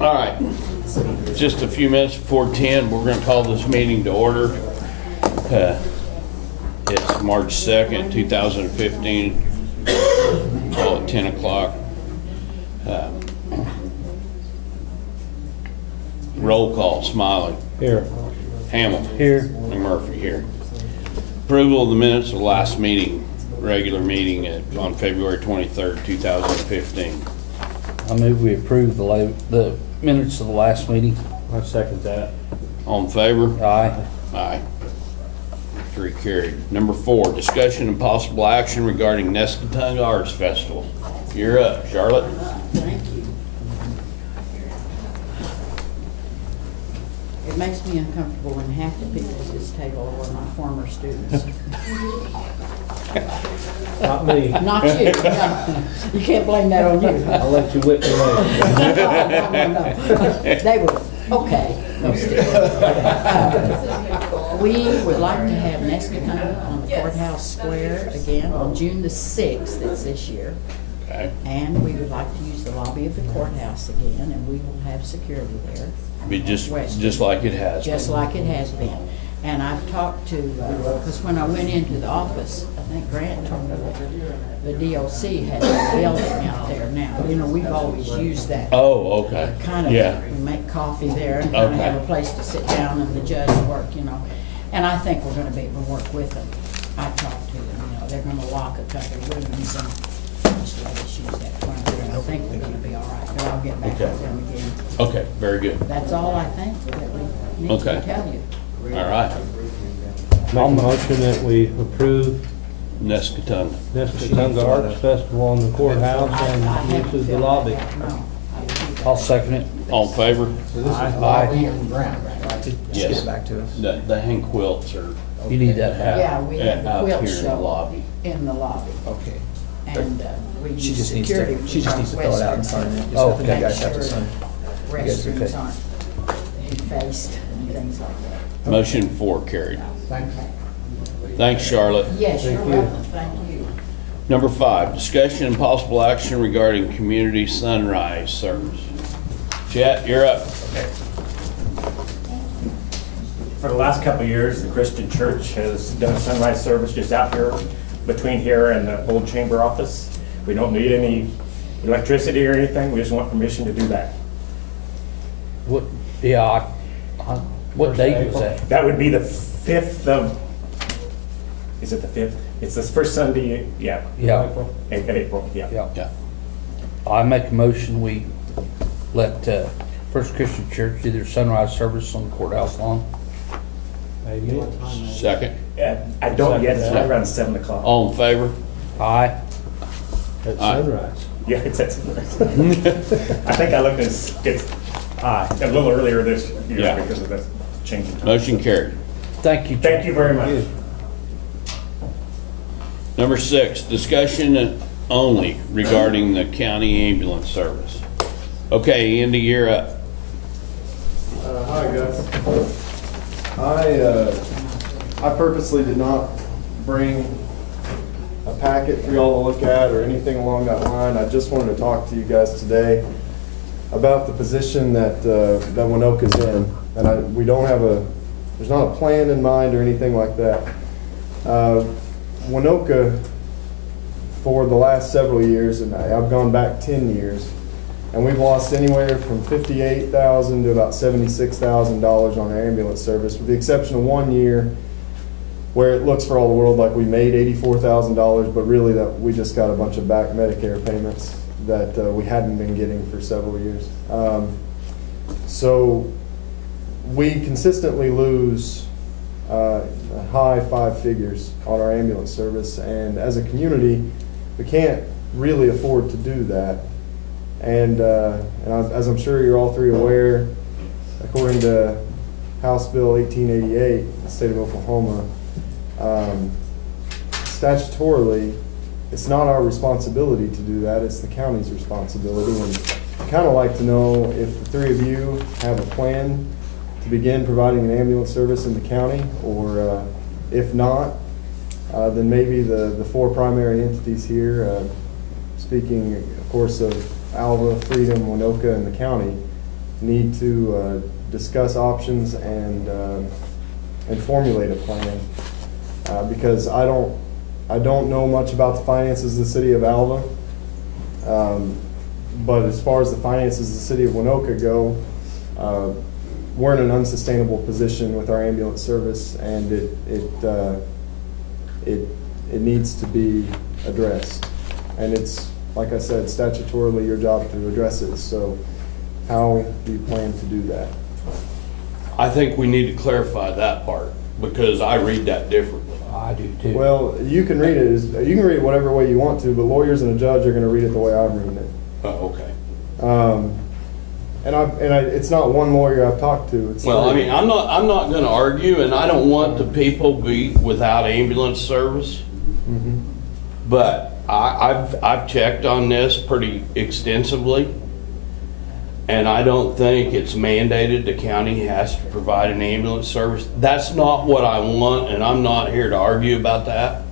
All right, just a few minutes before 10, we're going to call this meeting to order. It's March 2nd, 2015, call it 10 o'clock. Roll call, Smiley. Here. Hamill. Here. McMurphy here. Approval of the minutes of the last meeting, regular meeting on February 23rd, 2015. I move we approve the minutes of the last meeting. I second that. All in favor? Aye. Aye. 3 carried. Number 4, discussion and possible action regarding Nescatonga Arts Festival. You're up, Charlotte. Thank you. It makes me uncomfortable when half the people at this table are my former students. Not me. Not you, no. You can't blame that on you. I'll let you whip me later. No. They were, okay. No, we would like to have Nescatonga on the courthouse square again on June the 6th, it's this year. Okay. And we would like to use the lobby of the courthouse again, and we will have security there. Be just like it has. Just like it has been. And I've talked to, because when I went into the office, I think Grant told me that the DOC has a building out there now. You know, we've always used that. Oh, okay. Kind of, Yeah. we make coffee there and kind of have a place to sit down and the judge work, you know. And I think we're gonna be able to work with them. I talked to them, you know, they're gonna lock a couple of rooms and just let us use that front room. I think we're gonna be all right, but I'll get back with them again. Okay, very good. That's all I think that we need to tell you. All right. Make a motion that we approve Nescatonga. Nescatonga Arts Festival on the courthouse and use of the lobby. I'll second it. All in favor? So this is Aye. lobby and ground, right? Just Yes. get it back to us. The hang quilts are You need that hat. Yeah, we have the out quilt here in the show lobby. in the lobby. Okay. And we She use just needs security. to, she just needs to fill it out and sign it. Just Oh, have to- okay. You guys have to sign. guys Restrooms okay? aren't defaced and things like that. Motion 4 carried. Thanks. Thanks, Charlotte. Yes, you're Thank you. welcome, thank you. Number 5, discussion and possible action regarding community sunrise service. Chet, you're up. For the last couple of years, the Christian Church has done a sunrise service just out here, between here and the old chamber office. We don't need any electricity or anything, we just want permission to do that. What, yeah, what date was that? That would be the 5th of, is it the 5th? It's this first Sunday, yeah. Yeah. In April, yeah. Yeah. Yeah. I make a motion we let First Christian Church do their sunrise service on the courthouse lawn. Amen. Second. I don't yet, it's right around 7 o'clock. All in favor? Aye. At Aye. sunrise. Yeah, it's at sunrise. I think I looked, it's Aye. a little earlier this year Yeah. because of the changing time. Motion carried. Thank you. Thank you very much. Number 6, discussion only regarding the county ambulance service. Okay, Andy, you're up. Hi guys. I purposely did not bring a packet for y'all to look at or anything along that line. I just wanted to talk to you guys today about the position that that Winoka's in, and we don't have there's not a plan in mind or anything like that. Winoka, for the last several years, and I've gone back 10 years, and we've lost anywhere from $58,000 to about $76,000 on our ambulance service, with the exception of 1 year where it looks for all the world like we made $84,000, but really that we just got a bunch of back Medicare payments that we hadn't been getting for several years. So we consistently lose high 5 figures on our ambulance service, and as a community, we can't really afford to do that. And as I'm sure you're all three aware, according to House Bill 1888, the state of Oklahoma, statutorily, it's not our responsibility to do that, it's the county's responsibility. And I'd kind of like to know if the three of you have a plan to begin providing an ambulance service in the county, or if not, then maybe the 4 primary entities here, speaking of course of Alva, Freedom, Winoka, and the county, need to discuss options and formulate a plan. Because I don't know much about the finances of the city of Alva. But as far as the finances of the city of Winoka go, we're in an unsustainable position with our ambulance service, and it needs to be addressed. And it's, like I said, statutorily your job to address it. So how do you plan to do that? I think we need to clarify that part, because I read that differently. I do too. Well, you can read it whatever way you want to, but lawyers and a judge are going to read it the way I'm reading it. Oh, okay. It's not one lawyer I've talked to. It's Well, I three. mean, I'm not gonna argue, and I don't want the people be without ambulance service. Mhm. But I've checked on this pretty extensively, and I don't think it's mandated the county has to provide an ambulance service. That's not what I want, and I'm not here to argue about that.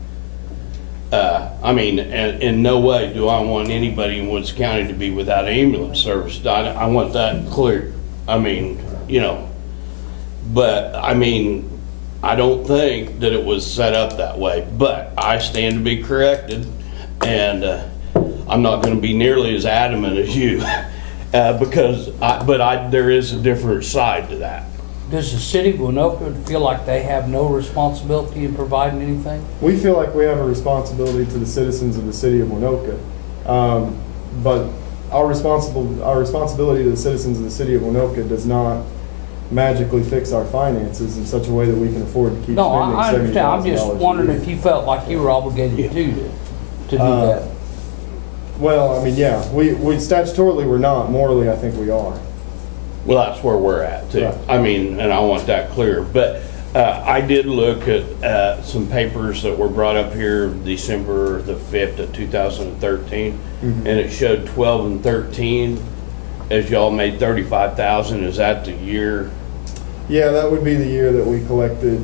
I mean, in no way do I want anybody in Woods County to be without ambulance service. I want that clear. I mean, you know, but I mean, I don't think that it was set up that way, but I stand to be corrected, and I'm not going to be nearly as adamant as you, because there is a different side to that. Does the city of Winoka feel like they have no responsibility in providing anything? We feel like we have a responsibility to the citizens of the city of Winoka, but our responsibility to the citizens of the city of Winoka does not magically fix our finances in such a way that we can afford to keep No, spending I understand. I'm just $70,000 a wondering year. if you felt like you were obligated to do that. Well, I mean, yeah, we statutorily we're not. Morally, I think we are. Well, that's where we're at too. Right. I mean, and I want that clear. But I did look at some papers that were brought up here December the 5th of 2013, and it showed 12 and 13 as y'all made 35,000. Is that the year? Yeah, that would be the year that we collected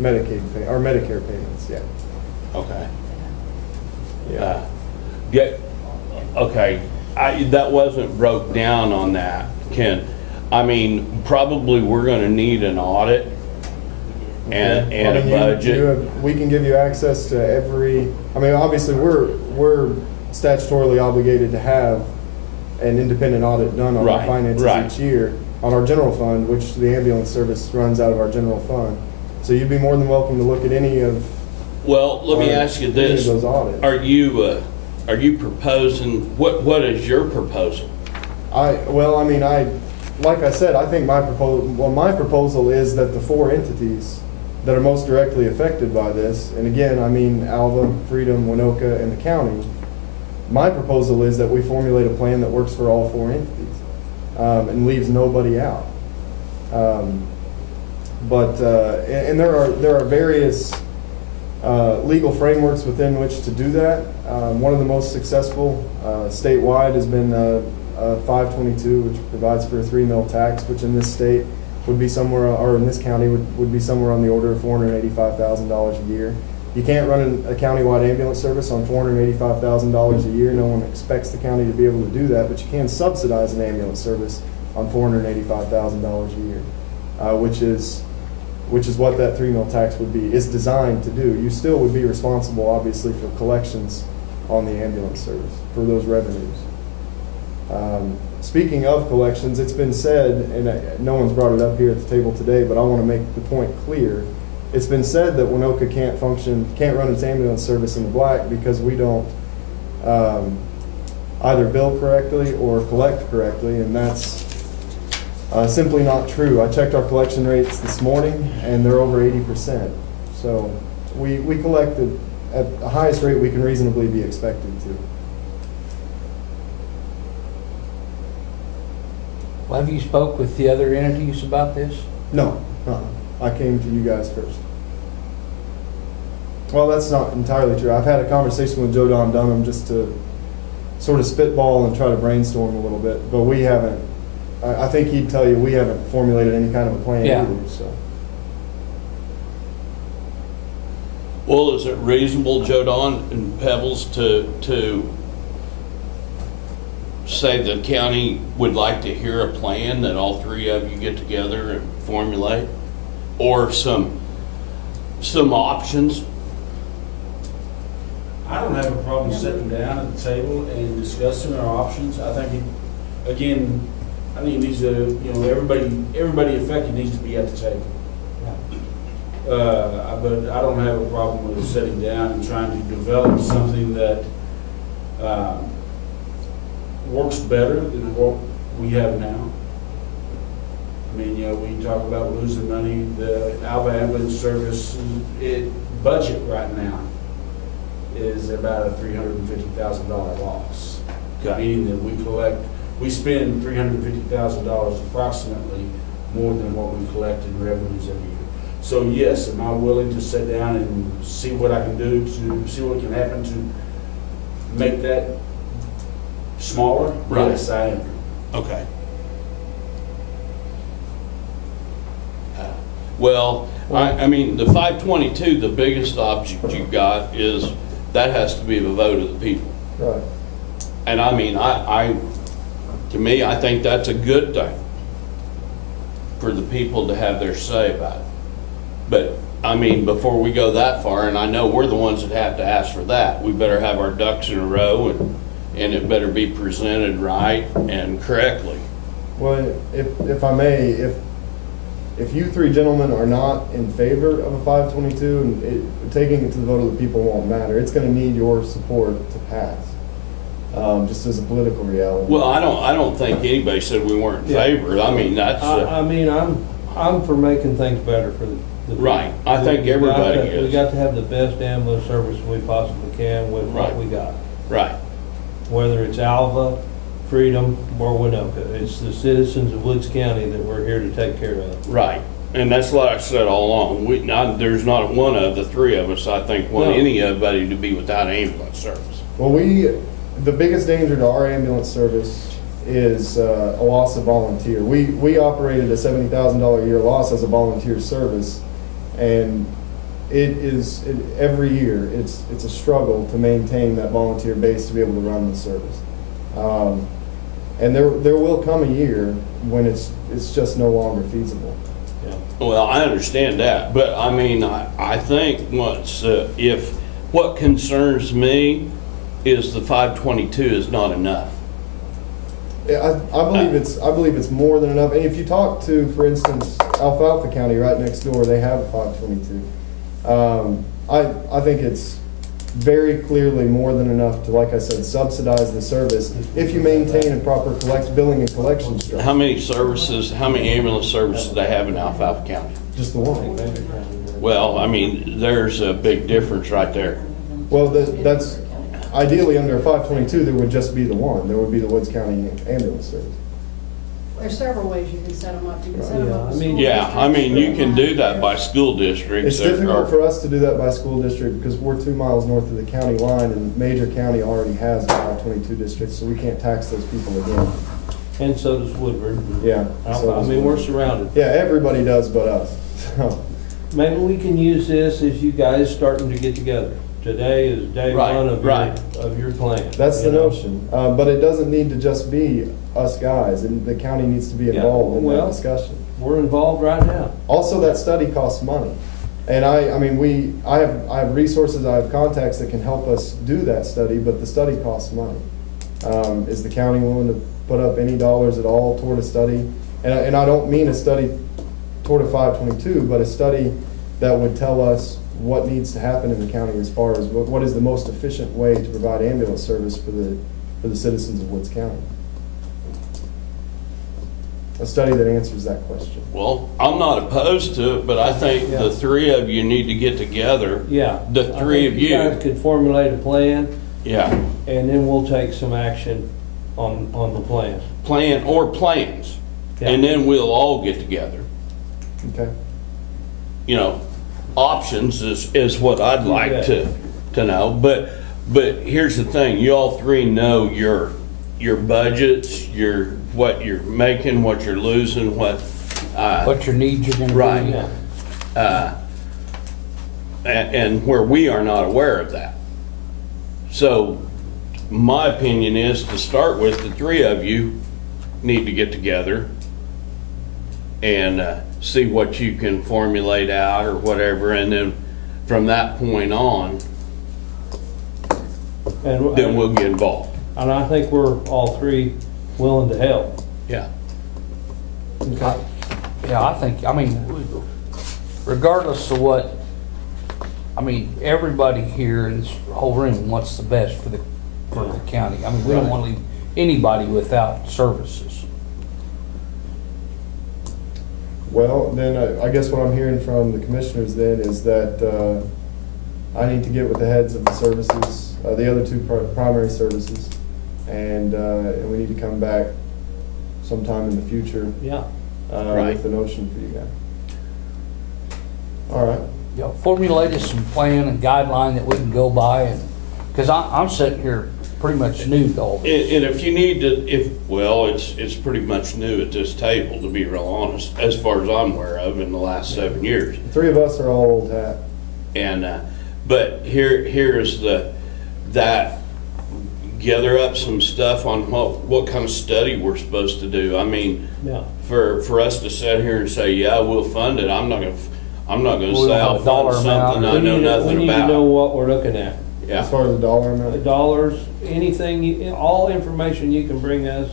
Medicare payments. Yeah. Okay. Yeah. Okay. That wasn't broke down on that, Ken. I mean, probably we're going to need an audit and I mean, a budget. we can give you access to every. I mean, obviously, we're statutorily obligated to have an independent audit done on our Right, finances right. each year on our general fund, which the ambulance service runs out of our general fund. So you'd be more than welcome to look at any of. Well, let me ask you any this: of those audits. Are you proposing? What is your proposal? Like I said, I think my proposal is that the four entities that are most directly affected by this, and again, I mean Alva, Freedom, Winoka, and the county, my proposal is that we formulate a plan that works for all four entities and leaves nobody out. And there are various legal frameworks within which to do that. One of the most successful statewide has been 522, which provides for a 3 mil tax, which in this state would be somewhere, or in this county would be somewhere on the order of $485,000 a year. You can't run a countywide ambulance service on $485,000 a year. No one expects the county to be able to do that, but you can subsidize an ambulance service on $485,000 a year, which is what that 3 mil tax would be. It's designed to do. You still would be responsible, obviously, for collections on the ambulance service for those revenues. Speaking of collections, it's been said, and no one's brought it up here at the table today, but I want to make the point clear. It's been said that Winoka can't run its ambulance service in the black because we don't either bill correctly or collect correctly, and that's simply not true. I checked our collection rates this morning, and they're over 80%. So we collect at the highest rate we can reasonably be expected to. Well, have you spoke with the other entities about this? No, I came to you guys first. Well, that's not entirely true. I've had a conversation with Joe Don Dunham just to sort of spitball and try to brainstorm a little bit, but we haven't. I think he'd tell you we haven't formulated any kind of a plan either. So. Well, is it reasonable, Joe Don and Pebbles, to say the county would like to hear a plan that all three of you get together and formulate? Or some options? I don't have a problem sitting down at the table and discussing our options. I think, I think it needs to, everybody affected needs to be at the table. But I don't have a problem with sitting down and trying to develop something that works better than what we have now. I mean, we talk about losing money. The Alva Ambulance Service budget right now is about a $350,000 loss. Okay. Meaning that we spend $350,000 approximately more than what we collect in revenues every year. So yes, am I willing to sit down and see what I can do to see what can happen to make that smaller? Right. Yes, I am. Okay. Well, I mean, the 522, the biggest object you've got is that has to be the vote of the people. Right. And I mean, to me, I think that's a good thing for the people to have their say about it. But, I mean, before we go that far, and I know we're the ones that have to ask for that, we better have our ducks in a row and it better be presented right and correctly. Well, if I may, if you three gentlemen are not in favor of a 522, and taking it to the vote of the people won't matter, it's going to need your support to pass, just as a political reality. Well, I don't think anybody said we weren't in favor. I mean, that's I'm for making things better for the people. Right. I think everybody is. We got to have the best ambulance service we possibly can with what Right. we got. right. Whether it's Alva, Freedom, or Winoka. It's the citizens of Woods County that we're here to take care of. Right. And that's what I said all along. There's not one of the three of us, I think, want No. anybody to be without ambulance service. Well, the biggest danger to our ambulance service is a loss of volunteer. We operated a $70,000 a year loss as a volunteer service, and every year it's a struggle to maintain that volunteer base to be able to run the service. And there will come a year when it's just no longer feasible. Yeah. Well, I understand that, but I mean, I think if what concerns me is the 522 is not enough. Yeah, I believe it's more than enough. And if you talk to, for instance, Alfalfa County right next door, they have a 522. I think it's very clearly more than enough to, like I said, subsidize the service if you maintain a proper billing and collection structure. How many ambulance services do they have in Alfalfa County? Just the one. Well, I mean, there's a big difference right there. Well, that's ideally under a 522, there would just be the one. There would be the Woods County Ambulance Service. There's several ways you can set them up. You can set Yeah, them up. I with mean- school Yeah, I mean, you can do that by districts. school districts. It's difficult for us to do that by school district because we're 2 miles north of the county line, and Major County already has a 522 district, so we can't tax those people again. And so does Woodward. Yeah. so I mean, we're surrounded. Yeah, everybody does but us. So, Maybe we can use this as you guys starting to get together. Today is day Right, one of right. your plan. that's the you know? notion. But it doesn't need to just be us guys, and the county needs to be Yeah, involved in that well- discussion. We're involved right now. Also, that study costs money. And I have resources, I have contacts that can help us do that study, but the study costs money. Is the county willing to put up any dollars at all toward a study? And I don't mean a study toward a 522, but a study that would tell us what needs to happen in the county as far as what is the most efficient way to provide ambulance service for the citizens of Woods County. A study that answers that question. Well, I'm not opposed to it, but I think Yeah. the three of you need to get together. Yeah. The three I think of you. guys could formulate a plan, Yeah, and then we'll take some action on the plan. plan or plans. Yeah. And then we'll all get together. Okay? You know, options is what I'd like to know. But here's the thing, you all three know your budgets, what you're making, what you're losing, what What your needs are gonna be. Right. Yeah. and where we are not aware of that. So my opinion is, to start with, the three of you need to get together and see what you can formulate out or whatever, and then from that point on, And, then we'll get involved. and I think we're all three willing to help. Yeah. Yeah, I think, I mean, regardless of what, I mean, everybody here in this whole room wants the best for the county. I mean, we don't want to leave anybody without services. Well, then I guess what I'm hearing from the commissioners then is that I need to get with the heads of the services, the other two primary services, and we need to come back sometime in the future Yeah. Right. with the notion for you guys. All right. You know, formulate us some plan and guideline that we can go by, and, because I'm sitting here pretty much new to all this. And if you need to, well, it's pretty much new at this table, to be real honest, as far as I'm aware of in the last 7 years. The three of us are all old hat. And, but here's that, gather up some stuff on what kind of study we're supposed to do. I mean, Yeah. for us to sit here and say, yeah, we'll fund it, I'm not gonna We say don't have I'll a dollar fund something amount. I know nothing We need to know about. what we're looking at. As Yeah, far as the dollar The amount, dollars, anything, all information you can bring us,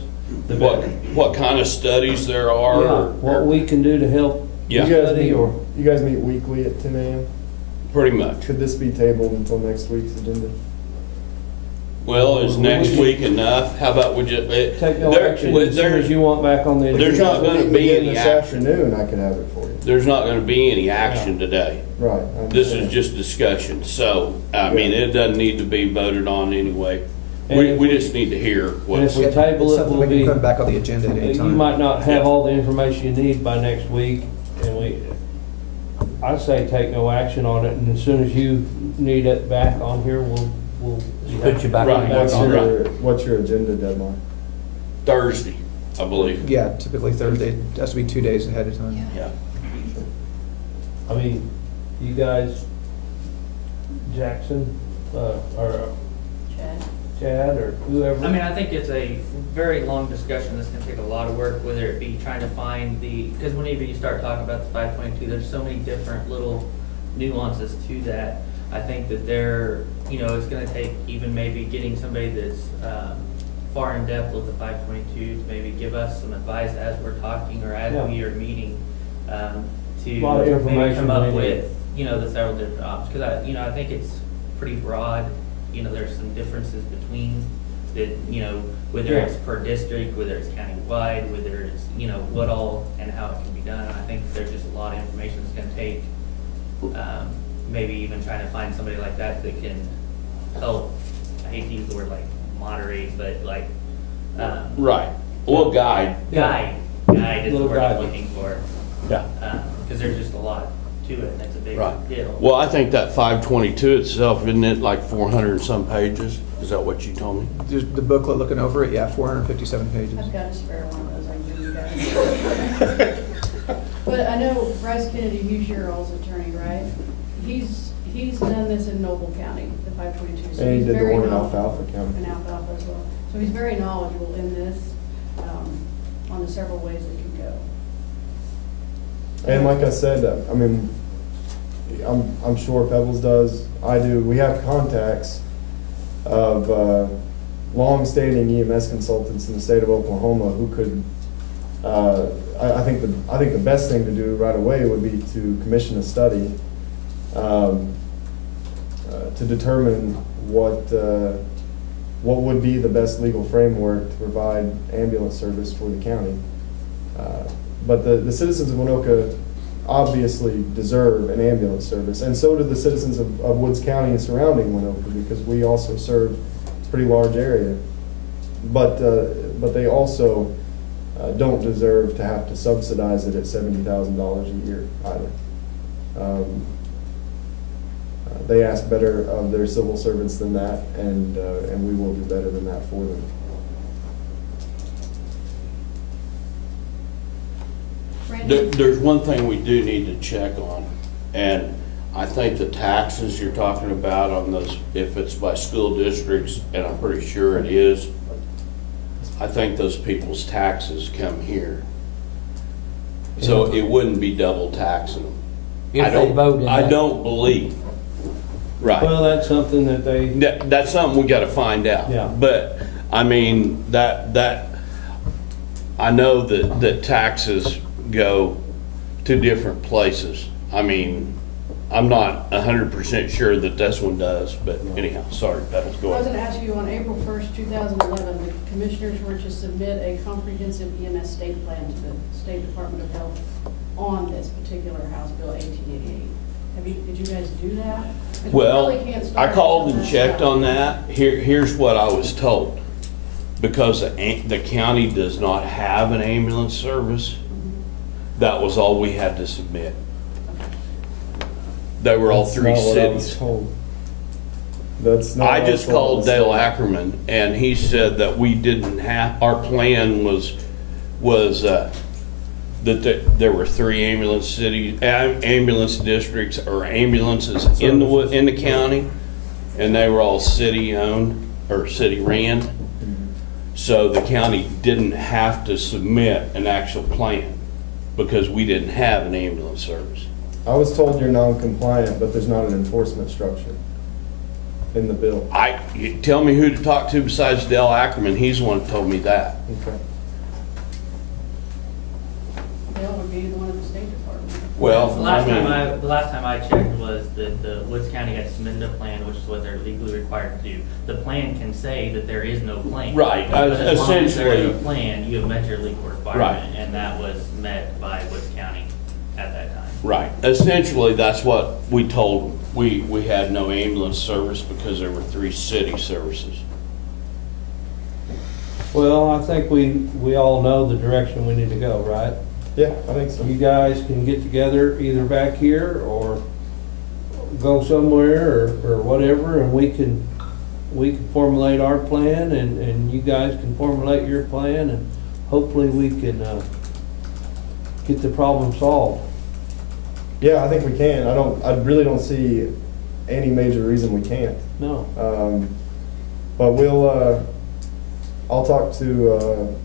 the better. what kind of studies there are. Yeah, what we can do to help Yeah. study or. you guys meet weekly at 10 a.m. Pretty much. Could this be tabled until next week's agenda? Well, is next week enough? How about we just, Take no action as soon as you want back on the. There's agenda. not gonna be any This action. afternoon, I could have it for you. There's not gonna be any action today. Right. I This is understand. just discussion, so, I mean, it doesn't need to be voted on anyway. And We if we- just need to hear And if what's, we table It's it, something we'll we be, can put back on the agenda at any you time. might not have all the information you need by next week, and I'd say take no action on it, and as soon as you need it back on here, we'll. Put you back on. What's Right. what's your agenda deadline? Thursday, I believe. Yeah, typically Thursday, it has to be 2 days ahead of time. Yeah. I mean, you guys, Jackson, or Chad, or whoever. I mean, I think it's a very long discussion that's gonna take a lot of work, whether it be trying to find because whenever you start talking about the 522, there's so many different little nuances to that. I think that it's gonna take even maybe getting somebody that's far in depth with the 522 to maybe give us some advice as we're talking or as Yeah. we are meeting, to Lot of maybe information come up we need. with, the several different options. Because I think it's pretty broad. There's some differences between that, whether Yeah. it's per district, whether it's countywide, whether it's, what all and how it can be done. I think there's just a lot of information that's gonna take, maybe even trying to find somebody like that that can help, I hate to use the word like moderate, but like, Right. Well, guide. guide is the Little word I'm guide. looking for. Yeah. Because there's just a lot to it, and it's a big Right. deal. Well, I think that 522 itself, isn't it like 400 and some pages? Is that what you told me? There's the booklet looking over it, yeah, 457 pages. I've got a spare one of those I can give you guys. But I know Bryce Kennedy, he's your all's attorney, right? He's done this in Noble County, the 522. So And he he's did the very one in knowledgeable- Alfalfa County. In Alfalfa as well. So he's very knowledgeable in this, on the several ways it can go. And like I said, I mean, I'm sure Pebbles does, I do, we have contacts of long-standing EMS consultants in the state of Oklahoma who could, I think the best thing to do right away would be to commission a study to determine what would be the best legal framework to provide ambulance service for the county. But the citizens of Winoka obviously deserve an ambulance service, and so do the citizens of Woods County and surrounding Winoka, because we also serve a pretty large area. But they also don't deserve to have to subsidize it at $70,000 a year either. They ask better of their civil servants than that, and we will do better than that for them. Brandon? There's one thing we do need to check on, and I think the taxes you're talking about on those, if it's by school districts, and I'm pretty sure it is, I think those people's taxes come here. So it wouldn't be double taxing them. If they vote in I that. don't believe. Right. Well, that's something that they, That's something we gotta find out. Yeah. But, I mean, I know that taxes go to different places. I mean, I'm not 100% sure that this one does, but anyhow, sorry, Pebbles, I go was ahead. gonna ask you, on April 1st, 2011, the commissioners were to submit a comprehensive EMS state plan to the State Department of Health on this particular House Bill 1888. Did you guys do that? 'Cause we Well, really can't start I called until and that's checked done. on that. Here's what I was told. Because the county does not have an ambulance service, that was all we had to submit. They were all That's three not what I was cities. told. That's not. I what was just told. called Dale Ackerman, and he said that we didn't have, our plan was that there were 3 ambulance districts or ambulances in the county, and they were all city-owned or city-ran. So the county didn't have to submit an actual plan because we didn't have an ambulance service. I was told you're non-compliant, but there's not an enforcement structure in the bill. You tell me who to talk to besides Dale Ackerman. He's the one that told me that. Okay. Dale would be the one at the State Department. Well, The last time I checked was that the Woods County had submitted a plan, which is what they're legally required to do. The plan can say that there is no plan. Right, But as long as there is essentially- a plan, you have met your legal requirement, and that was met by Woods County at that time. Right. Essentially, that's what we told them. We had no ambulance service because there were 3 city services. well, I think we all know the direction we need to go, right? Yeah, I think so. You guys can get together either back here or go somewhere or whatever, and we can formulate our plan, and you guys can formulate your plan, and hopefully we can, get the problem solved. Yeah, I think we can. I really don't see any major reason we can't. No. But I'll talk to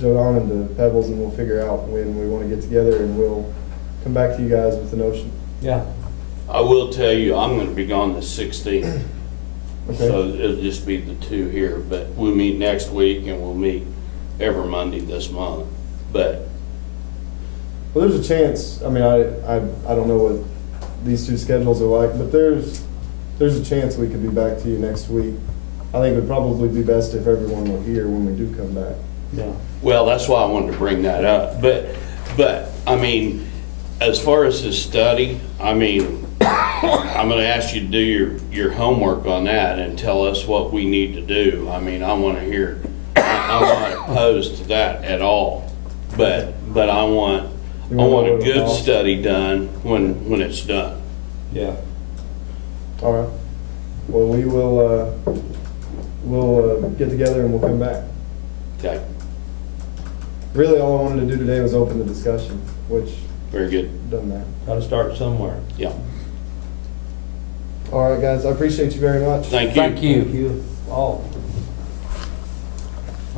Joe Don and to Pebbles, and we'll figure out when we want to get together, and we'll come back to you guys with the notion. Yeah. I will tell you, I'm gonna be gone the 16th. Okay. So it'll just be the 2 here, but we'll meet next week and we'll meet every Monday this month. But Well, there's a chance, I mean, I don't know what these 2 schedules are like, but there's a chance we could be back to you next week. I think it would probably be best if everyone were here when we do come back. Yeah. well, that's why I wanted to bring that up. But I mean, as far as this study, I mean, I'm gonna ask you to do your homework on that and tell us what we need to do. I mean, I wanna hear, I'm not opposed to that at all. But I want a good study done when it's done. Yeah. All right. Well, we'll get together and we'll come back. Okay, Really, all I wanted to do today was open the discussion, which very good. done that. Gotta start somewhere. Yeah, All right, guys, I appreciate you very much. thank you. Thank you. Thank you all.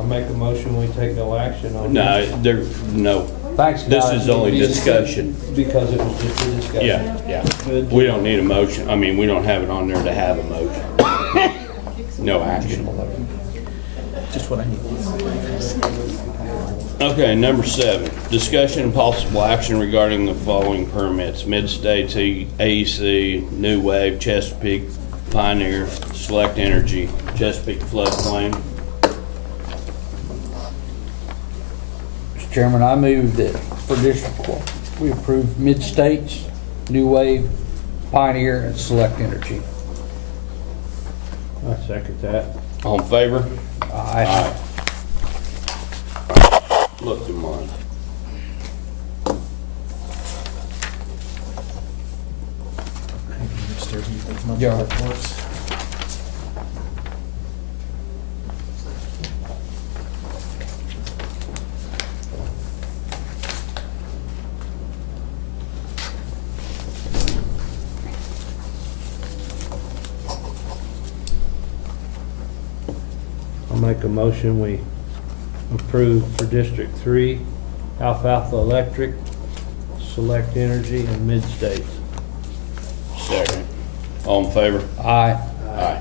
I make a motion, we take no action on this. No, Thanks, this guys. is only discussion. Because it was just a discussion. Yeah. Good. We don't need a motion. I mean, we don't have it on there to have a motion. No action. Just what I need. Okay, number 7, discussion and possible action regarding the following permits: Mid-States AEC, New Wave, Chesapeake, Pioneer, Select Energy, Chesapeake Floodplain. Mr. Chairman, I move that for District Court, we approve Mid-States, New Wave, Pioneer, and Select Energy. I second that. All in favor? Aye. Look at mine. Upstairs, you think my Yeah. reports. I'll make a motion, we approve for District 3, Alfalfa Electric, Select Energy, and Mid-States. Second. All in favor? Aye. Aye.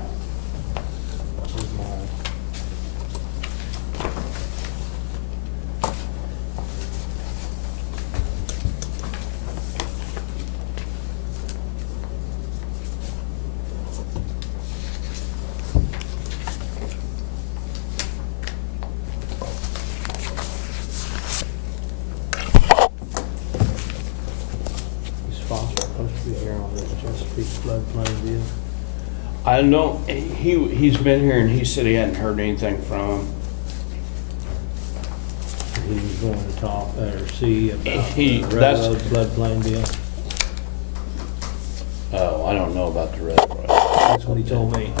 Is Foster supposed to be here on this Chesapeake floodplain deal? I know, he's been here and he said he hadn't heard anything from him. He was going to talk, or see about He- the that's- railroad floodplain deal? Oh, I don't know about the railroad. That's what he told me.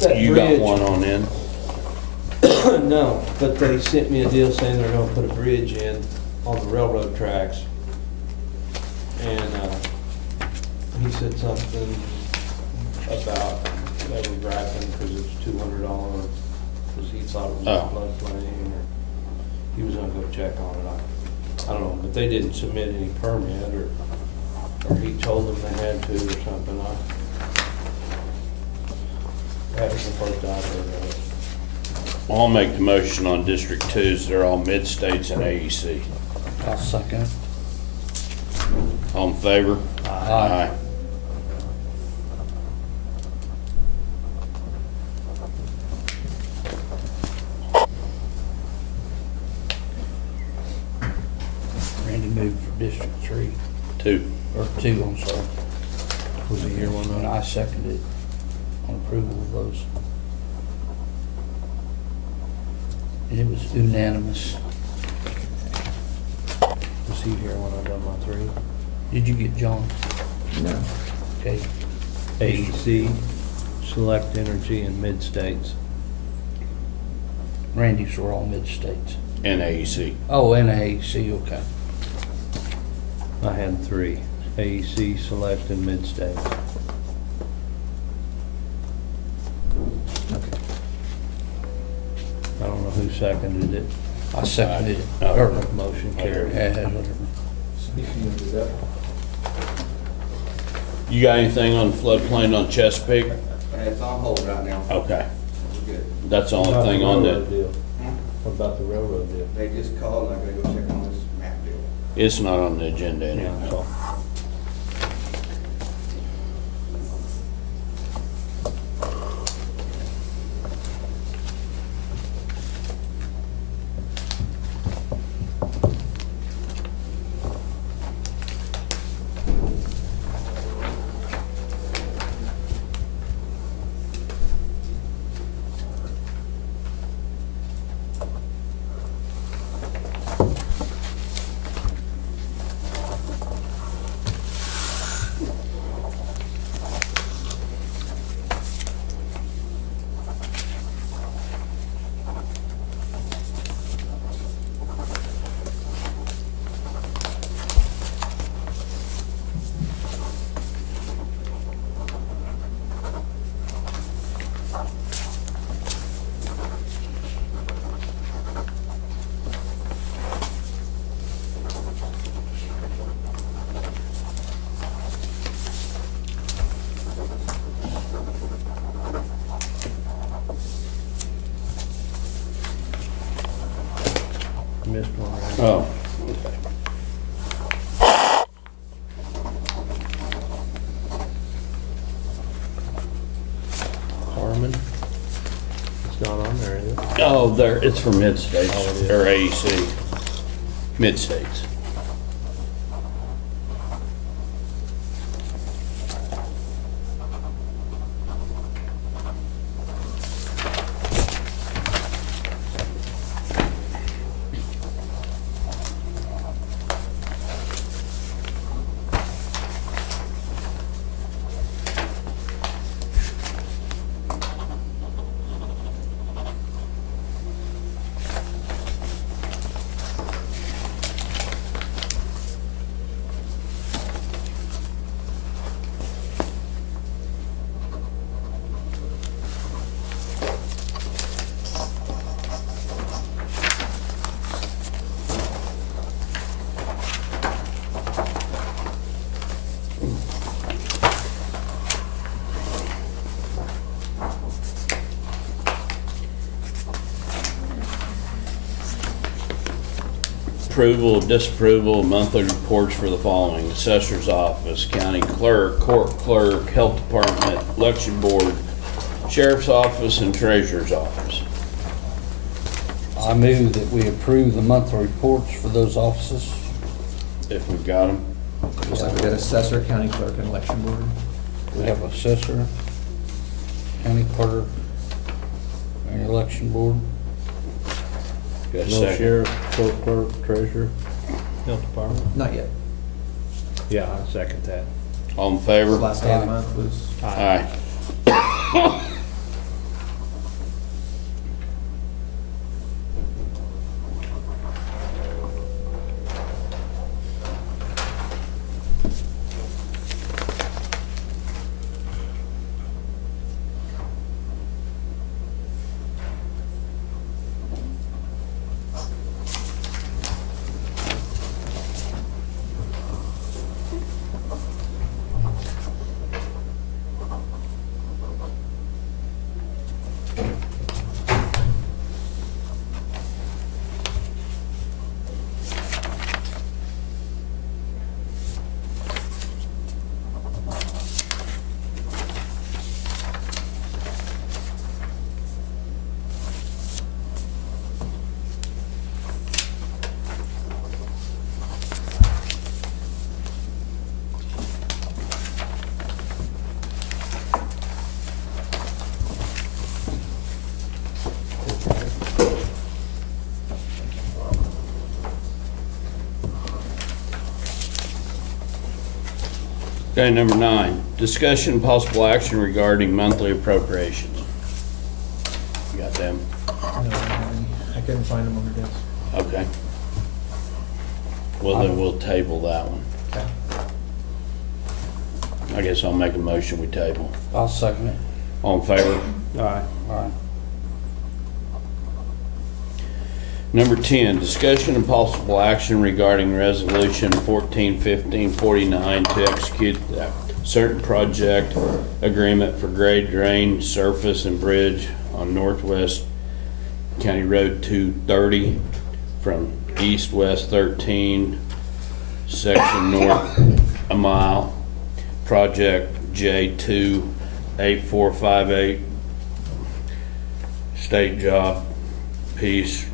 That You got bridge- one on in? No, but they sent me a deal saying they're gonna put a bridge in on the railroad tracks. And, he said something about they were griping because it's $200, because he thought it was a Oh. floodplain, or he was gonna go check on it. I don't know, but they didn't submit any permit, or he told them they had to or something. That was the first I heard of it. I'll make the motion on District 2s. They're all mid-states and AEC. I'll second it. All in favor? Aye. Randy moved for District 3, 2. or 2, I'm sorry. Was he here one And night? I seconded on approval of those. And it was unanimous. Was he here when I done my 3? Did you get John? No. Okay. AEC, Select Energy, and Mid-States. Randy's were all mid-states. And AEC. Oh, and AEC, okay. I had 3, AEC, Select, and Mid-States. I don't know who seconded it. I seconded it. Oh. Or, Motion yeah, carried. whatever. Speaking of that, You got anything on floodplain on Chesapeake? It's on hold right now. Okay. We're good. That's the What only about thing the on railroad the, deal? What about the railroad deal? They just called and I'm gonna go check on this map deal. it's not on the agenda Yeah, anymore. so. Missed one. Right? Oh, okay. Harmon. It's not on there, is it? Oh, there, it's for mid-states, Oh, it is. or AEC. Mid-states. approval, disapproval of monthly reports for the following: Assessor's Office, County Clerk, Court Clerk, Health Department, Election Board, Sheriff's Office, and Treasurer's Office. I move that we approve the monthly reports for those offices. If we've got them. Looks like we got assessor, county clerk, and election board. We have assessor, county clerk, and election board. Got a No second? sheriff, court clerk, treasurer, health department? Not yet. Yeah, I second that. All in favor? Last day of the month was. Aye. Okay, number 9, discussion and possible action regarding monthly appropriations. You got them? No, I couldn't find them on the desk. Okay. Well, then we'll table that one. Okay. I guess I'll make a motion, we table. I'll second it. All in favor? Aye. All right. Number 10, discussion and possible action regarding resolution 141549 to execute a certain project agreement for grade drain, surface, and bridge on Northwest County Road 230 from east-west 13, section north a mile, project J28458, state job piece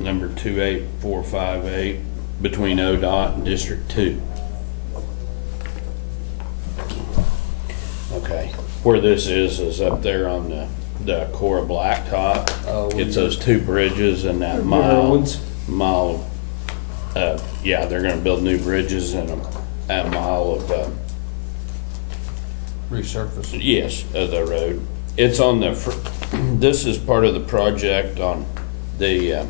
number 28458 between ODOT and District 2. Okay, where this is up there on the Cora Blacktop. Oh, It's yeah. those two bridges and that mile, yeah, they're gonna build new bridges and a mile of, Resurface. yes, of the road. It's on the, this is part of the project on the,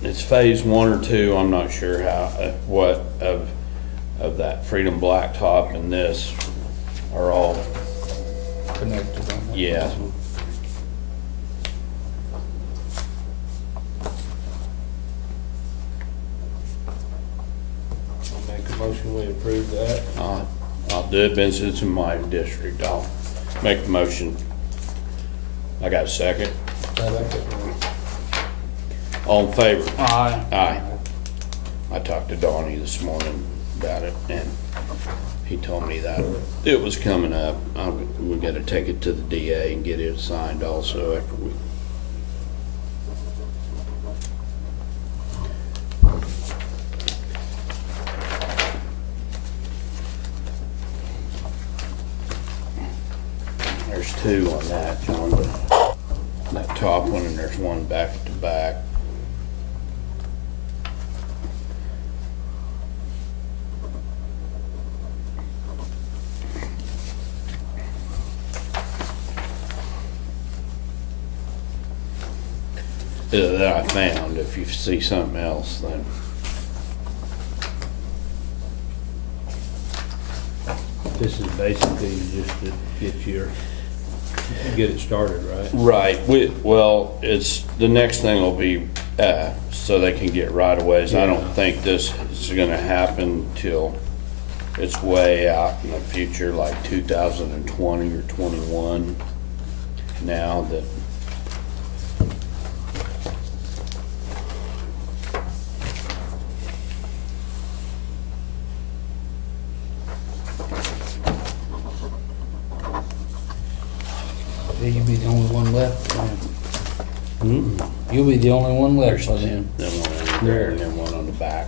it's phase 1 or 2, I'm not sure how, what of that Freedom Blacktop and this are all, Connected on that. yeah. I'll make a motion, we approve that. I'll do it, Ben, since it's in my district, I'll make the motion. I got a second. All in favor? Aye. Aye. I talked to Donnie this morning about it, and he told me that it was coming up. We gotta take it to the DA and get it signed also after we. There's 2 on that, John, but that top one, and there's one back to back. That I found. If you see something else, then. This is basically just to get it started, right? Right, well, it's, the next thing will be, so they can get right of ways. I don't think this is gonna happen till it's way out in the future, like 2020 or 21. Now that Yeah, you'll be the only one left. Hmm? You'll be the only one left, There's so 10, then. then one in there and then one on the back.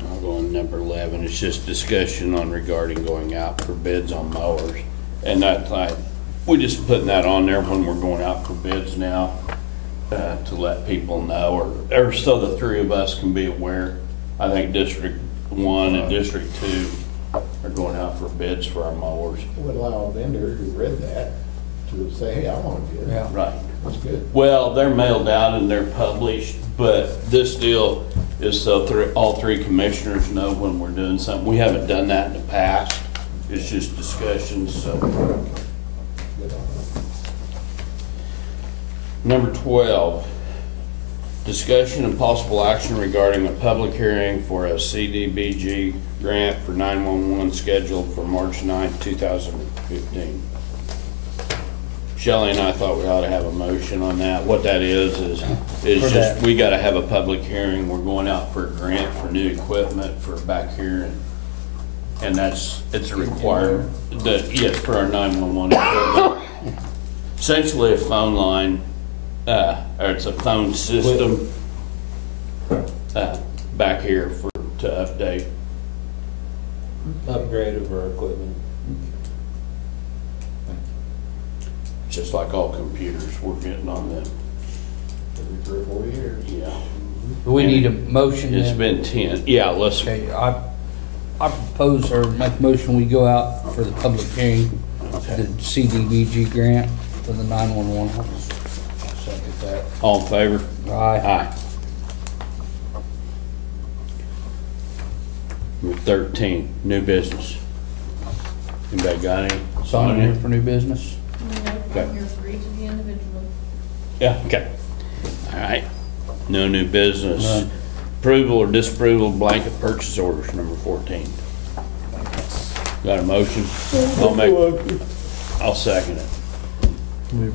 I'll go on number 11, it's just discussion on regarding going out for bids on mowers. And that's like, we're just putting that on there when we're going out for bids now, to let people know, or so the three of us can be aware. I think District 1 and District 2 are going out for bids for our mowers. It would allow a vendor who read that to say, hey, I want a bid. Yeah. Right. That's good. Well, they're mailed out and they're published, but this deal is so all three commissioners know when we're doing something. We haven't done that in the past. It's just discussions, so. Good on it. Number 12, discussion and possible action regarding a public hearing for a CDBG grant for 911 scheduled for March 9th, 2015. Shelley and I thought we ought to have a motion on that. What that is For just, that. we gotta have a public hearing. We're going out for a grant for new equipment for back here, and it's a requirement, yes, for our 911 equipment. Essentially a phone line, or it's a phone system, back here to update. Upgrade of our equipment. Just like all computers, we're getting on them. Every 3 or 4 years. Yeah. Do we need a motion It's then? been 10, yeah, let's, Okay, I propose or make a motion, we go out for the public hearing, the CDBG grant for the 911 office. Second that. all in favor? Aye. Aye. Number 13, new business. Anybody got any? Someone here for new business? Okay. I'm here for each of the individuals. Yeah, okay. All right. No new business. None. Approval or disapproval of blanket purchase orders, number 14. Got a motion? I'll second it.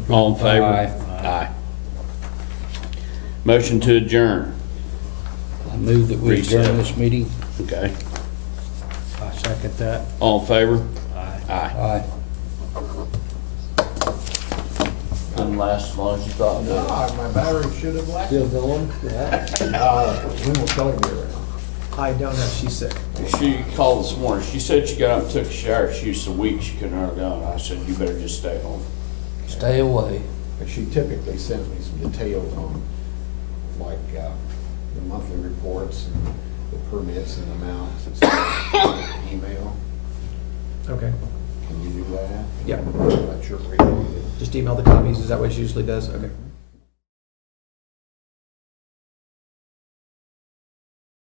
All in favor? Aye. Aye. Motion to adjourn. I move that we Reset. adjourn this meeting. Okay. I second that. All in favor? Aye. Aye. Aye. Didn't last as long as you thought. did it? Ah, my battery should have lasted. Still going? Yeah. When will Kelly be around? I don't know, she's sick. She called this morning. She said she got up and took a shower. She was so weak she couldn't run down. I said, you better just stay home. Stay away. But she typically sends me some details on, like, the monthly reports and the permits and the amounts and stuff. Email. Okay. Can you do that? Yeah. I'd sure appreciate it. Just email the copies, is that what she usually does? Okay.